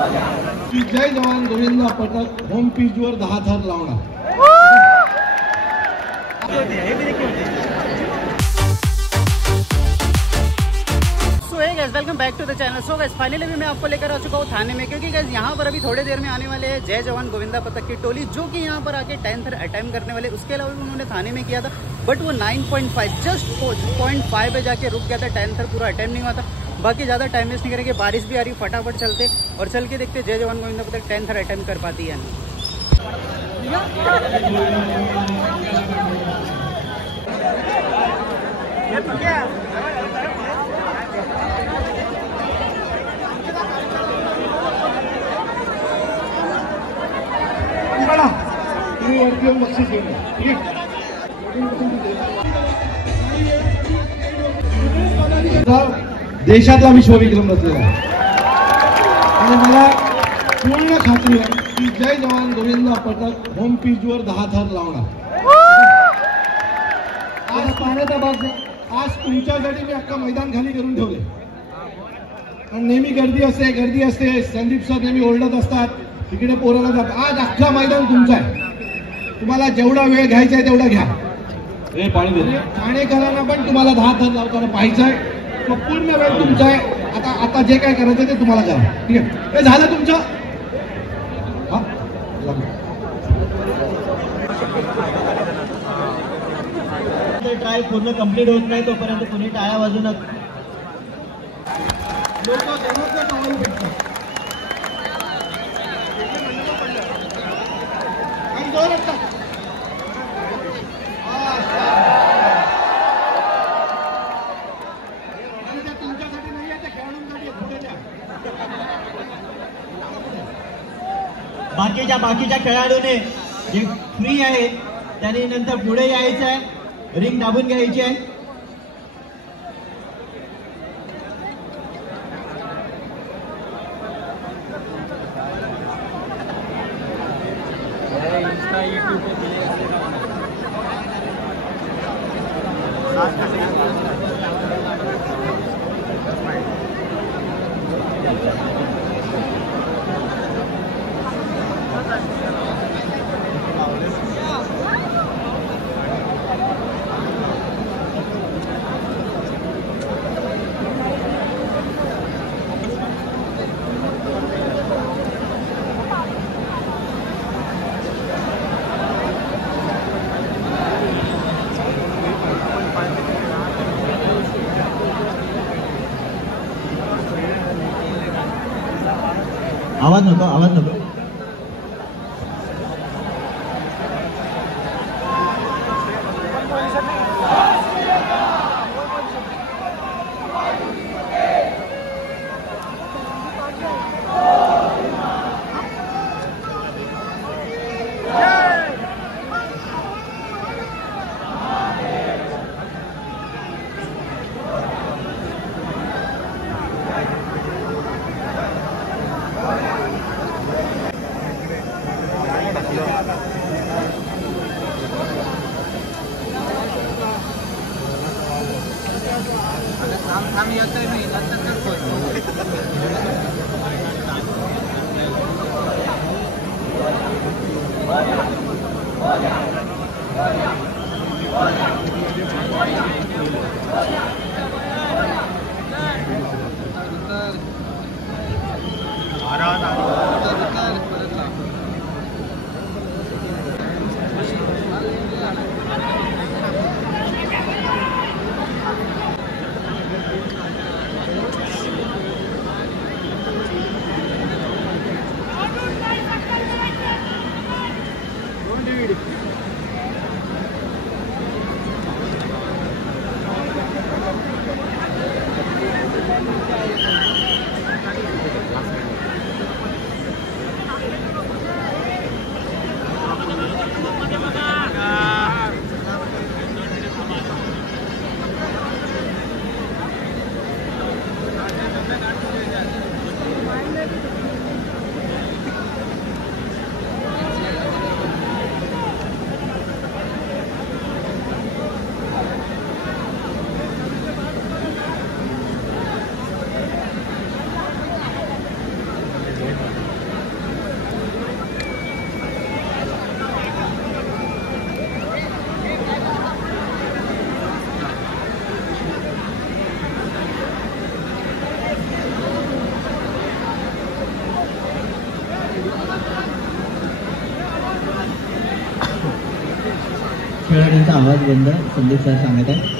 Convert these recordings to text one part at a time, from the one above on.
की जय जवान गोविंदा पथक होम पिच वर 10 थर लावणार. Welcome back to the channel. So guys finally भी मैं आपको लेकर आ चुका हूँ थाने में, क्योंकि गाइस यहाँ पर अभी थोड़ी देर में आने वाले हैं जय जवान गोविंदा पथक की टोली, जो कि यहाँ पर आके 10th अटेम्प्ट करने वाले. उसके अलावा भी उन्होंने थाने में किया था, बट वो 9.5 जस्ट 0.5 पे जाके रुक गया था. 10th पूरा अटेम्प्ट नहीं हुआ था. बाकी ज़्यादा टाइम वेस्ट नहीं करेंगे, बारिश भी आ रही, फटाफट चलते और चल के देखते जय जवान गोविंदा पथक 10th अटेम्प्ट कर पाती है. देशातला विश्वविक्रम रचलेला आणि मला पूर्ण खात्री आहे की जय जवान गोविंदा पथक होम पिच वर 10 थर लावणार. आज पाण्याचा भाग आज तुमच्यासाठी मी अख्खा मैदान खाली करून ठेवले. आणि नेहमी गर्दी असते. संदीप सर नेहमी ओरडत असतात, तिकडे पोराला जात. आज अख्खा मैदान तुमचं आहे. तुम्हाला जेवढा वेळ घ्यायचा आहे तेवढा घ्या. ठाणेकरांना पण तुम्हाला 10 थर लावताना पाहिजे. पूर्ण वेळ तुमचा आहे. आता जे काय करायचं ते तुम्हाला करा. ठीक आहे, हे झालं तुमचं. ट्राय पूर्ण कंप्लीट होत नाही तोपर्यंत कोणी टाळ्या वाजवणार. बाकीच्या खेळाडूने जे फ्री आहे त्याने नंतर पुढे यायचं आहे, रिंग दाबून घ्यायची आहे. आवाज नको. तुमचा आवाज बंद संदीप सर सांगत आहे.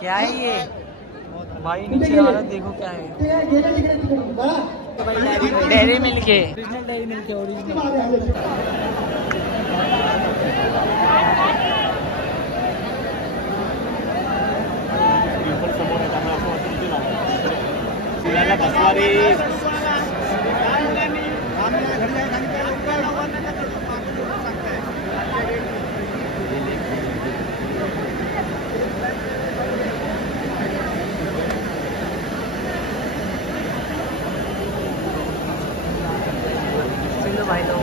क्या है ये भाई, नीचे हालत देखो क्या है. डेयरी मिल्क है, ओरिजिनल डेयरी मिल्क है, ओरिजिनल. भाई लोग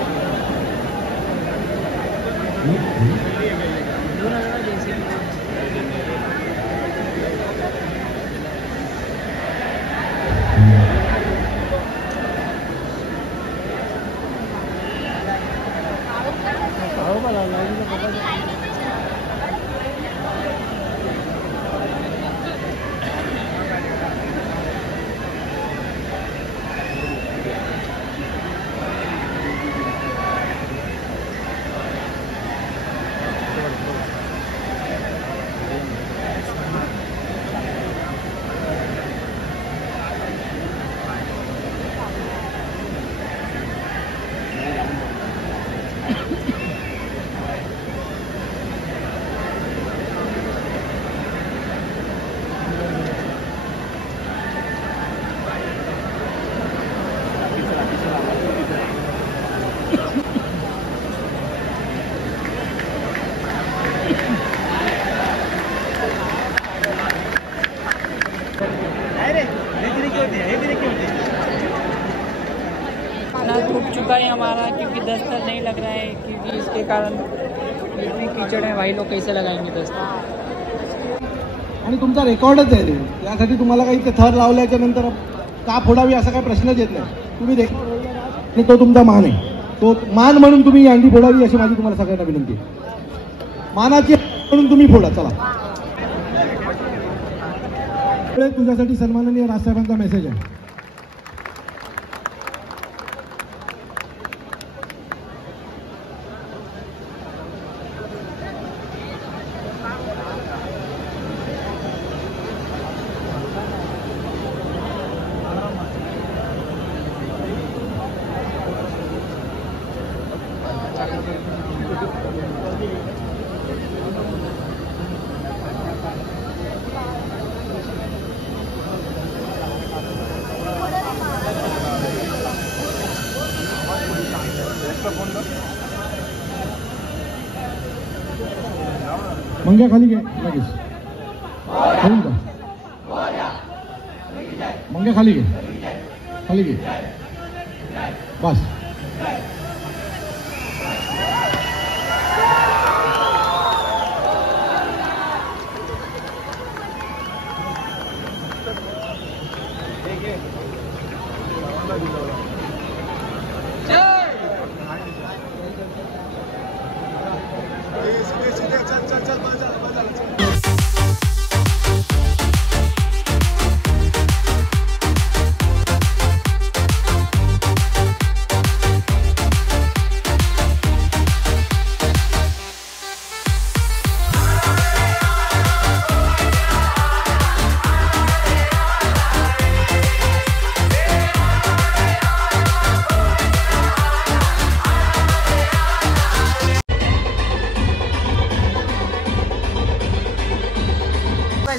ना टूट चुका है हमारा, क्योंकि दस्तर नहीं लग रहा है, क्योंकि इसके कारण इतनी कीचड़ है. भाई लोग कैसे लगाएंगे दस्तर. आणि तुमचा रेकॉर्डच आहे ते. त्यासाठी तुम्हाला काही ते थर लावल्याच्या नंतर का फोडावी असा काही प्रश्नच येत नाही. तुम्ही आणि तो तुमचा मान आहे. तो मान म्हणून तुम्ही अंडी फोडावी अशी माझी तुम्हाला सगळ्यांना विनंती आहे. मानाची म्हणून तुम्ही फोडा. चला, तुझ्यासाठी सन्माननीय राजसाहेबांचा मेसेज आहे. मंग्या खाली घे लगेच. मंग्या खाली घे, खाली घे बस.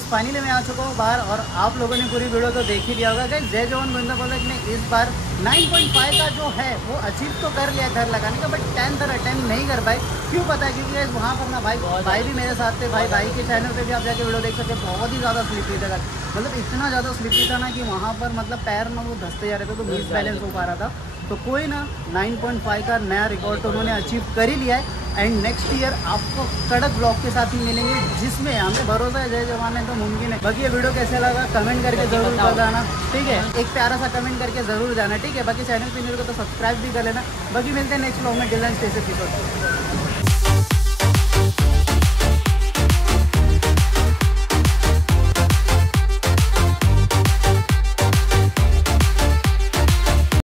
फाइनली मैं आ चुका हूँ बाहर और आप लोगों ने पूरी वीडियो तो देख ही लिया होगा गाइस। जय जवान गोविंदा पतक ने इस बार 9.5 का जो है वो अचीव तो कर लिया घर लगाने का, बट 10th अटेम्प्ट नहीं कर पाए। क्यों पता है? क्योंकि गाइस वहाँ पर ना भाई भी मेरे साथ थे। भाई के चैनल पे भी आप जाके वीडियो देख सकते हैं। बहुत ही ज़्यादा स्लिपरी था, मतलब इतना ज़्यादा स्लिपरी था ना कि वहाँ पर मतलब पैर में वो धंसते जा रहे थे, तो मिस बैलेंस हो पा रहा था। तो कोई ना 9.5 का नया रिकॉर्ड तो उन्होंने अचीव कर ही लिया है। एंड नेक्स्ट ईयर आपको कड़क ब्लॉग के साथ ही मिलेंगे, जिसमें हमें भरोसा है जय जवान है तो मुमकिन है। बाकी ये वीडियो कैसे लगा कमेंट करके ज़रूर बताना, ठीक है? एक प्यारा सा कमेंट करके ज़रूर जाना, ठीक है? बाकी चैनल पे मेरे को तो सब्सक्राइब भी कर लेना। बाकी मिलते हैं नेक्स्ट ब्लॉग में। डिजाइन स्टेशन की